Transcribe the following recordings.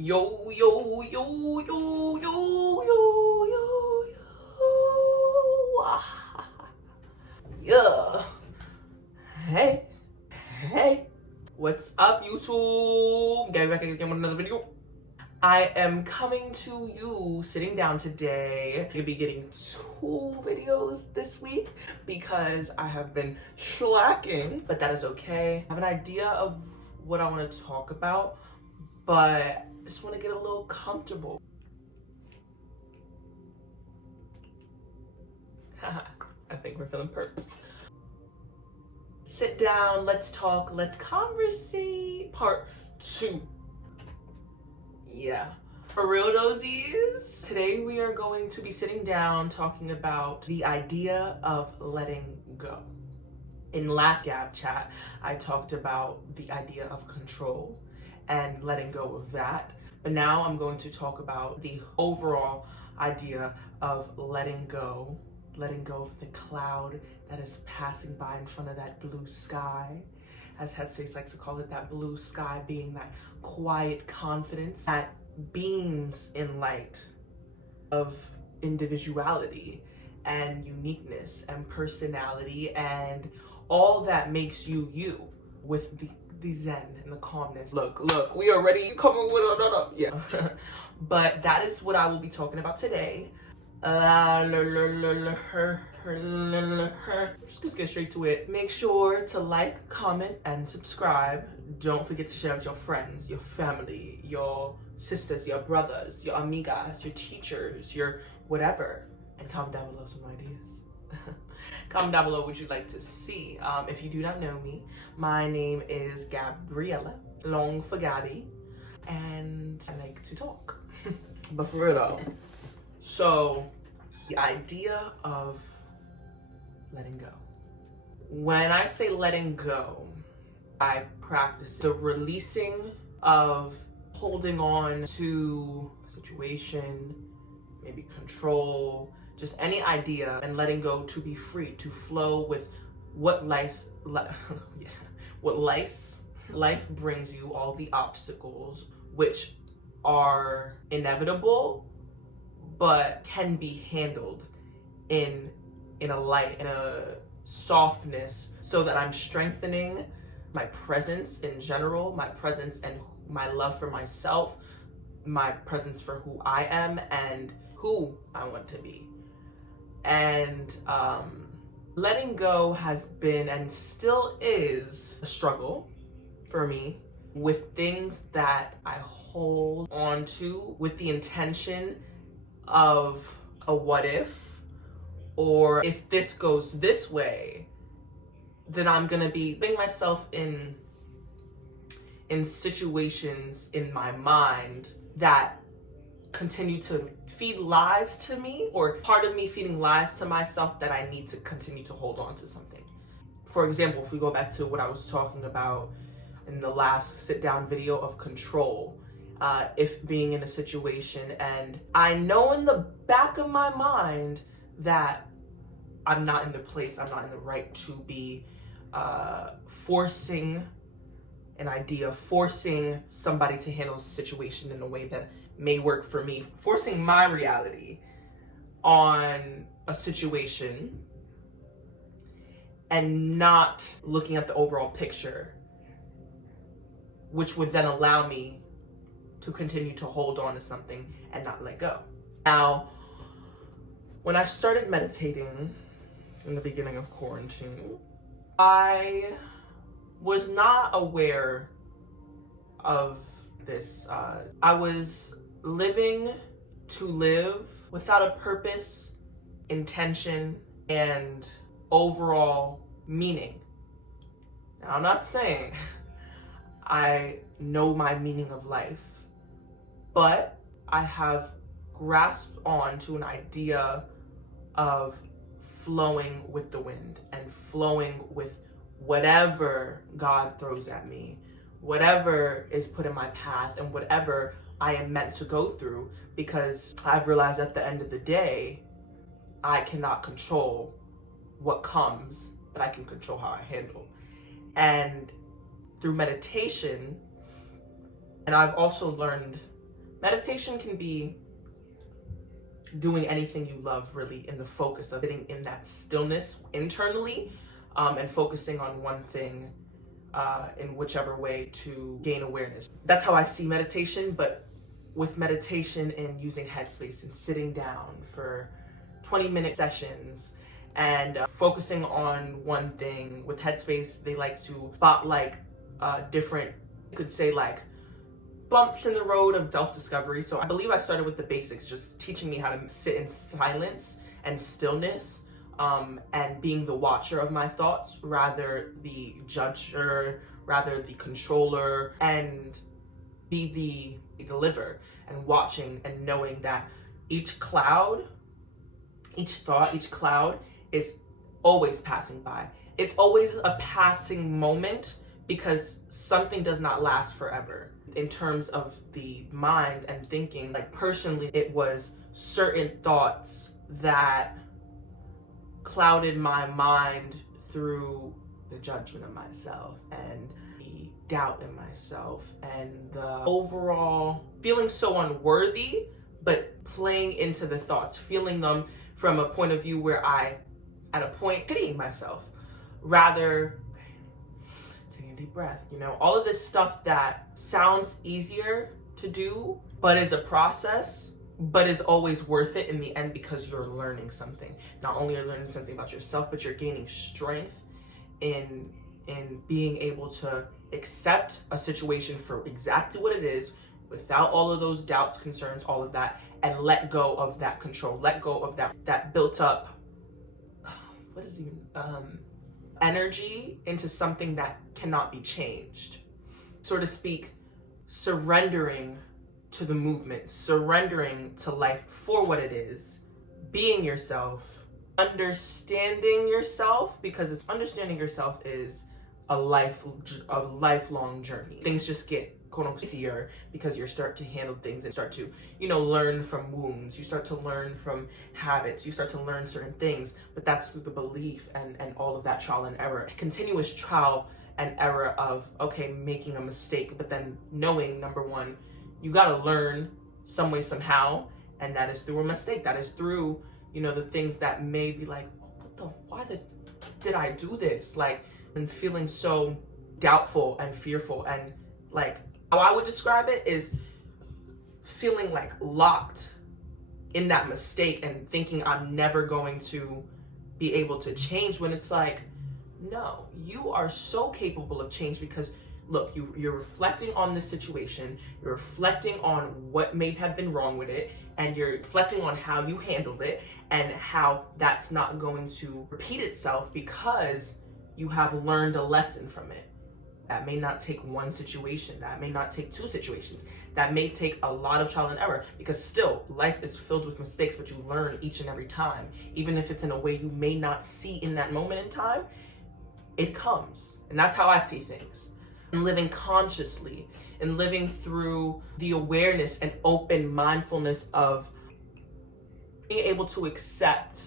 Yo, yo, yo, yo, yo, yo, yo, yo. Yeah. Hey. Hey. What's up, YouTube? Gabby back again with another video. I am coming to you sitting down today. You'll be getting 2 videos this week because I have been slacking, but that is okay. I have an idea of what I want to talk about, but I just want to get a little comfortable. I think we're feeling perfect. Sit down, let's talk, let's conversate. Part 2. Yeah. For real dosies, today we are going to be sitting down talking about the idea of letting go. In last GabChat, I talked about the idea of control and letting go of that. But now I'm going to talk about the overall idea of letting go of the cloud that is passing by in front of that blue sky. As Headspace likes to call it, that blue sky being that quiet confidence that beams in light of individuality and uniqueness and personality and all that makes you you, with the zen and the calmness. Look, we are ready. Coming with another, yeah. But that is what I will be talking about today. Just get straight to it. Make sure to like, comment, and subscribe. Don't forget to share with your friends, your family, your sisters, your brothers, your amigas, your teachers, your whatever. And comment down below some ideas. Comment down below what you'd like to see. If you do not know me, my name is Gabriella, long for Gabby, and I like to talk. But for real though, so the idea of letting go. When I say letting go, I practice the releasing of holding on to a situation, maybe control, just any idea, and letting go to be free, to flow with what life brings you, all the obstacles, which are inevitable, but can be handled in a light, in a softness, so that I'm strengthening my presence in general, my presence and my love for myself, my presence for who I am and who I want to be. And letting go has been and still is a struggle for me with things that I hold on to with the intention of a what if, or if this goes this way, then I'm gonna be putting myself in situations in my mind that continue to feed lies to me, or part of me feeding lies to myself that I need to continue to hold on to something. For example, if we go back to what I was talking about in the last sit down video of control, if being in a situation and I know in the back of my mind that I'm not in the place, I'm not in the right to be forcing an idea, forcing somebody to handle a situation in a way that may work for me, forcing my reality on a situation and not looking at the overall picture, which would then allow me to continue to hold on to something and not let go. Now, when I started meditating in the beginning of quarantine, I was not aware of this. I was living to live without a purpose, intention, and overall meaning. Now, I'm not saying I know my meaning of life, but I have grasped on to an idea of flowing with the wind and flowing with whatever God throws at me, whatever is put in my path, and whatever I am meant to go through, because I've realized at the end of the day, I cannot control what comes, but I can control how I handle. And through meditation, and I've also learned Meditation can be doing anything you love, really, in the focus of sitting in that stillness internally, and focusing on one thing in whichever way to gain awareness. That's how I see meditation, but with meditation and using Headspace and sitting down for 20-minute sessions and focusing on one thing. With Headspace, they like to spotlight different, you could say, like bumps in the road of self-discovery. So I believe I started with the basics, just teaching me how to sit in silence and stillness, and being the watcher of my thoughts, rather the judger, rather the controller, and be the deliver, and watching and knowing that each cloud, each thought, each cloud is always passing by. It's always a passing moment, because something does not last forever. In terms of the mind and thinking, like personally, it was certain thoughts that clouded my mind through the judgment of myself and the doubt in myself and the overall feeling so unworthy, but playing into the thoughts, feeling them from a point of view where I, at a point, pitying myself, rather taking a deep breath, all of this stuff that sounds easier to do, but is a process, but is always worth it in the end, because you're learning something. Not only are you learning something about yourself, but you're gaining strength in being able to accept a situation for exactly what it is, without all of those doubts, concerns, all of that, and let go of that control, let go of that built up, what is even, energy into something that cannot be changed. So to speak, surrendering to the movement, surrendering to life for what it is, being yourself, understanding yourself, because understanding yourself is a lifelong journey. Things just get quote unquote easier because you start to handle things and start to, learn from wounds. You start to learn from habits. You start to learn certain things, but that's through the belief and all of that trial and error. Continuous trial and error of, okay, making a mistake, but then knowing, number one, you gotta learn some way, somehow, and that is through a mistake. That is through, the things that may be like, why did I do this? Like, and feeling so doubtful and fearful, and like, how I would describe it is feeling like locked in that mistake and thinking I'm never going to be able to change, when it's like, no, you are so capable of change, because look, you're reflecting on this situation, you're reflecting on what may have been wrong with it, and you're reflecting on how you handled it and how that's not going to repeat itself, because you have learned a lesson from it. That may not take one situation, that may not take two situations, that may take a lot of trial and error, because still, life is filled with mistakes, but you learn each and every time. Even if it's in a way you may not see in that moment in time, it comes. And that's how I see things. And living consciously, and living through the awareness and open mindfulness of being able to accept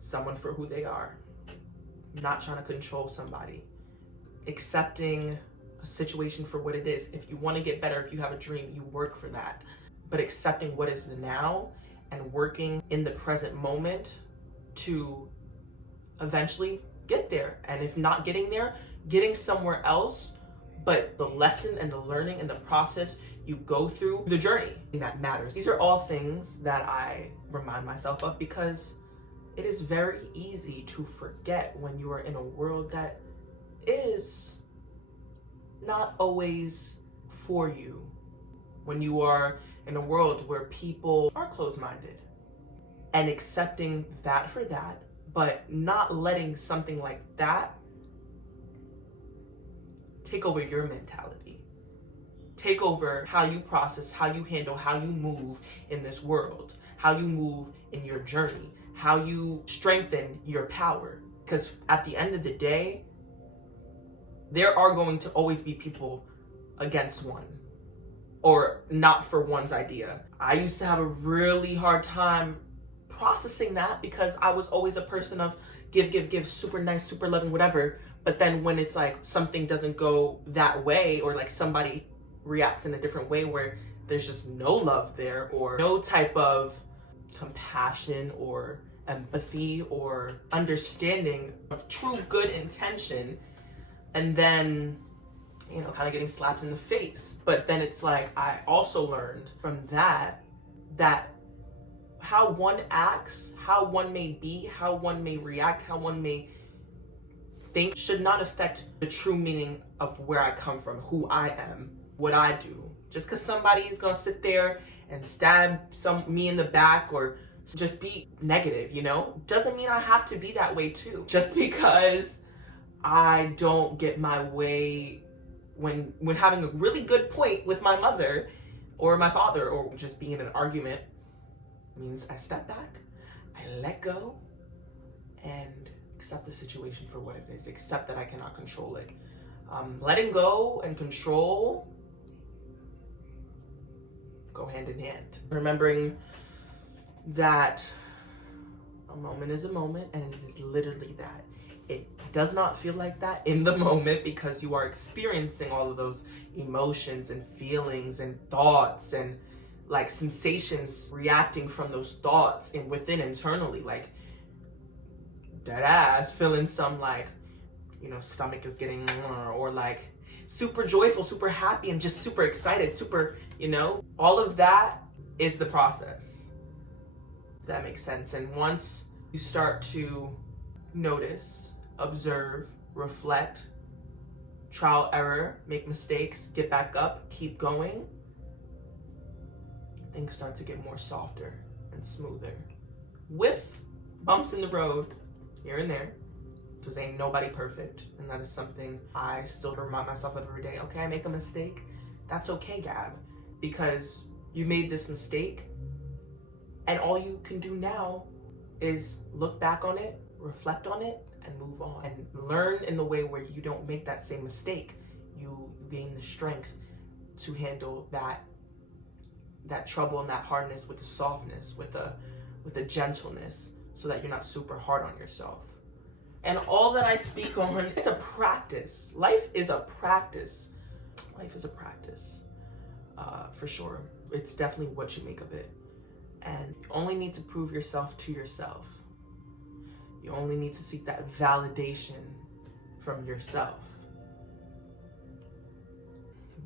someone for who they are, not trying to control somebody, accepting a situation for what it is. If you want to get better, if you have a dream, you work for that, but accepting what is the now and working in the present moment to eventually get there. And if not getting there, getting somewhere else, but the lesson and the learning and the process you go through, the journey, that matters. These are all things that I remind myself of, because it is very easy to forget when you are in a world that is not always for you. When you are in a world where people are closed-minded, and accepting that for that, but not letting something like that take over your mentality, take over how you process, how you handle, how you move in this world, how you move in your journey, how you strengthen your power. Because at the end of the day, there are going to always be people against one, or not for one's idea. I used to have a really hard time processing that, because I was always a person of give, super nice, super loving, whatever. But then when it's like something doesn't go that way, or like somebody reacts in a different way where there's just no love there, or no type of compassion or empathy or understanding of true good intention, and then, you know, kind of getting slapped in the face. But then it's like, I also learned from that how one acts, how one may be, how one may react, how one may think should not affect the true meaning of where I come from, who I am, what I do. Just because somebody's gonna sit there and stab me in the back or just be negative, you know, doesn't mean I have to be that way too. Just because I don't get my way when having a really good point with my mother or my father, or just being in an argument, means I step back, I let go, and accept the situation for what it is, accept that I cannot control it. Letting go and control go hand in hand. Remembering that a moment is a moment, and it is literally that. It does not feel like that in the moment because you are experiencing all of those emotions and feelings and thoughts and like sensations reacting from those thoughts and within internally, like dead ass feeling some like, you know, stomach is getting, or like super joyful, super happy, and just super excited, super, you know, all of that is the process. If that makes sense. And once you start to notice, observe, reflect, trial, error, make mistakes, get back up, keep going, things start to get more softer and smoother, with bumps in the road here and there, because ain't nobody perfect. And that is something I still remind myself of every day. Okay, I make a mistake, that's okay, Gab, because you made this mistake, and all you can do now is look back on it, reflect on it, and move on, and learn in the way where you don't make that same mistake. You gain the strength to handle that trouble and that hardness with the softness, with the gentleness, so that you're not super hard on yourself. And all that I speak on, it's a practice. Life is a practice. Life is a practice, for sure. It's definitely what you make of it. And you only need to prove yourself to yourself. You only need to seek that validation from yourself.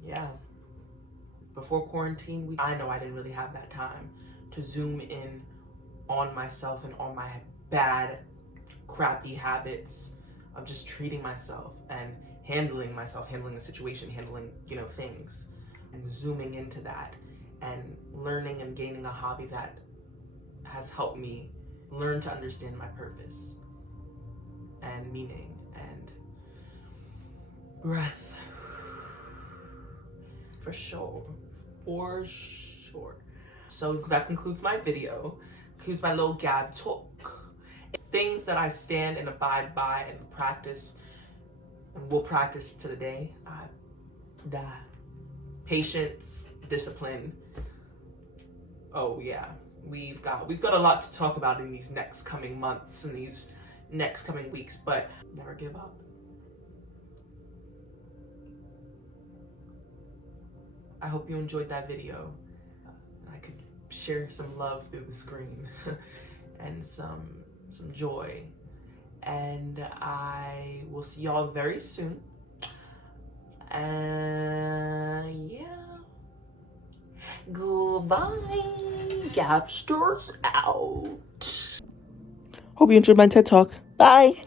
Yeah. Before quarantine, I know I didn't really have that time to zoom in on myself and on my bad, crappy habits of just treating myself and handling the situation, handling, you know, things, and zooming into that and learning and gaining a hobby that has helped me learn to understand my purpose and meaning and breath. For sure. So that concludes my video. Concludes my little Gab talk. Things that I stand and abide by and practice and will practice to the day I die. Patience, discipline. Oh yeah. We've got a lot to talk about in these next coming months and these next coming weeks, but never give up. I hope you enjoyed that video. I could share some love through the screen and some joy. And I will see y'all very soon. Yeah. Goodbye. Gabstarrzz out. Hope you enjoyed my TED Talk. Bye.